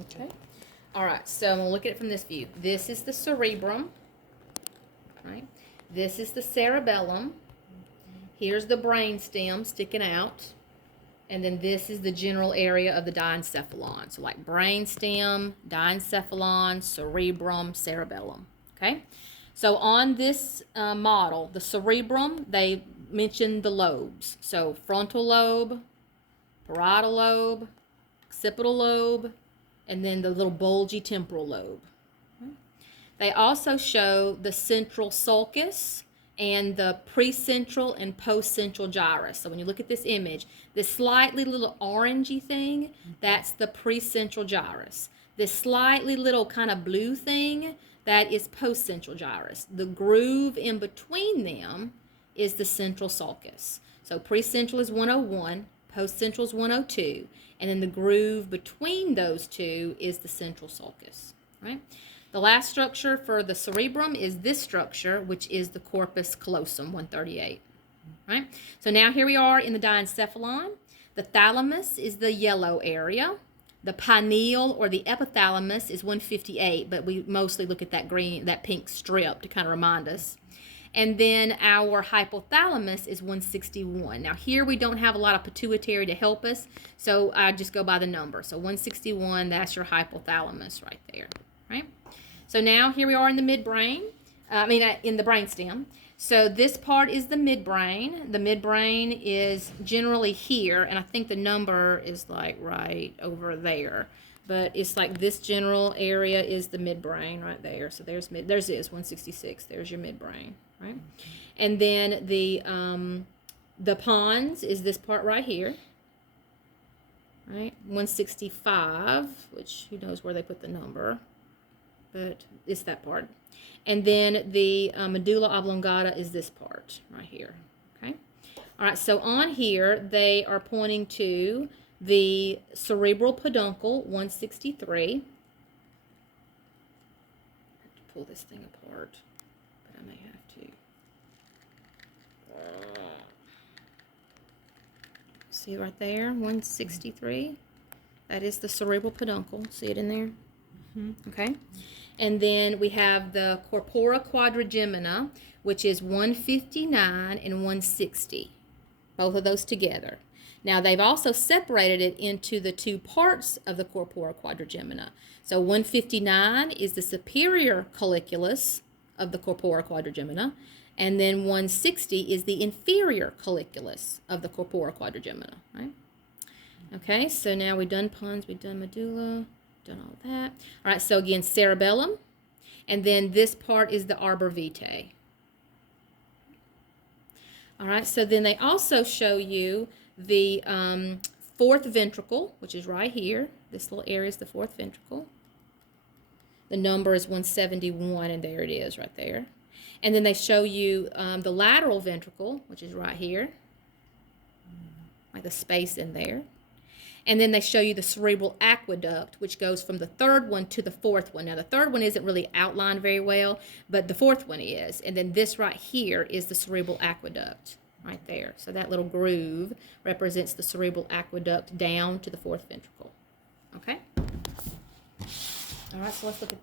Okay. All right, so I'm going to look at it from this view. This is the cerebrum, right? This is the cerebellum. Here's the brainstem sticking out. And then this is the general area of the diencephalon. So like brainstem, diencephalon, cerebrum, cerebellum. Okay? So on this model, the cerebrum, they mentioned the lobes. So frontal lobe, parietal lobe, occipital lobe, and then the little bulgy temporal lobe. They also show the central sulcus and the precentral and postcentral gyrus. So when you look at this image, this slightly little orangey thing, that's the precentral gyrus. This slightly little kind of blue thing, that is postcentral gyrus. The groove in between them is the central sulcus. So precentral is 101, postcentral is 102, and then the groove between those two is the central sulcus, right? The last structure for the cerebrum is this structure, which is the corpus callosum, 138. Right? So now here we are in the diencephalon. The thalamus is the yellow area. The pineal or the epithalamus is 158, but we mostly look at that green, that pink strip to kind of remind us. And then our hypothalamus is 161. Now here we don't have a lot of pituitary to help us, so I just go by the number. So 161, that's your hypothalamus right there, right? So now here we are in the midbrain, in the brainstem. So this part is the midbrain. The midbrain is generally here, and I think the number is like right over there. But it's like this general area is the midbrain right there. So there's 166. There's your midbrain, right? And then the pons is this part right here, right? 165, which who knows where they put the number. But it's that part. And then the medulla oblongata is this part right here, okay? All right, so on here, they are pointing to the cerebral peduncle, 163. I have to pull this thing apart, but I may have to. See right there, 163? That is the cerebral peduncle. See it in there? Okay. And then we have the corpora quadrigemina, which is 159 and 160, both of those together. Now, they've also separated it into the two parts of the corpora quadrigemina. So 159 is the superior colliculus of the corpora quadrigemina, and then 160 is the inferior colliculus of the corpora quadrigemina, right? Okay, so now we've done pons, we've done medulla, done all that. All right, so again, cerebellum, and then this part is the arbor vitae. All right, so then they also show you the fourth ventricle, which is right here. This little area is the fourth ventricle. The number is 171, and there it is right there. And then they show you the lateral ventricle, which is right here, like the space in there. And then they show you the cerebral aqueduct, which goes from the third one to the fourth one. Now, the third one isn't really outlined very well, but the fourth one is. And then this right here is the cerebral aqueduct right there. So that little groove represents the cerebral aqueduct down to the fourth ventricle. Okay? All right, so let's look at this.